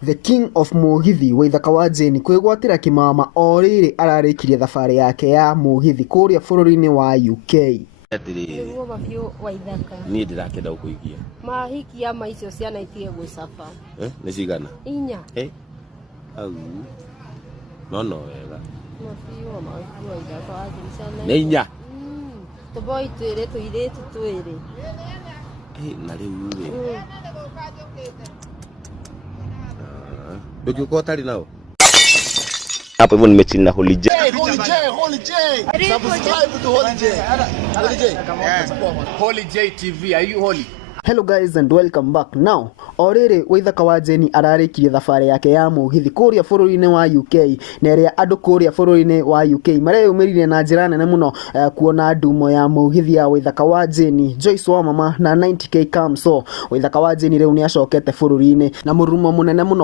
The King of Mugithi Waithaka wa Jane kwigwatira kimama o riri ararikirie thabarĩ yake ya Mugithi kuria bũrũri-inĩ wa UK. Nĩguo mabio Waithaka. Niĩ ndĩrakenda gũkũigia. Mahikia ma icio ciana itige gũcaba. Nĩ cigana? 4. Au. No wega. Mabio mabio Waithaka wa Jane. Nĩ 4. Tũboi twĩrĩ tũirĩtu twĩrĩ. Na rĩu rĩ. Ndio uko tayari nao? Hapo hivyo nimechini na Holy J. Subscribe to Holy J. Holy J TV. Are you holy? Hello guys and welcome back. Now, oriri Waithaka wa Jane ararikirie thabarĩ yake ya Mugithi kuria bũrũri-inĩ wa UK, na ĩrĩa andũ kuria bũrũri-inĩ wa UK mareyumĩririe na njĩra nene mũno kuona ndumo ya Mugithi ya Waithaka wa Jane, Joyce wa mama na 90k Kamso. Waithaka wa Jane rĩu nĩ acokete bũrũri-inĩ na mũrumo mũnene mũno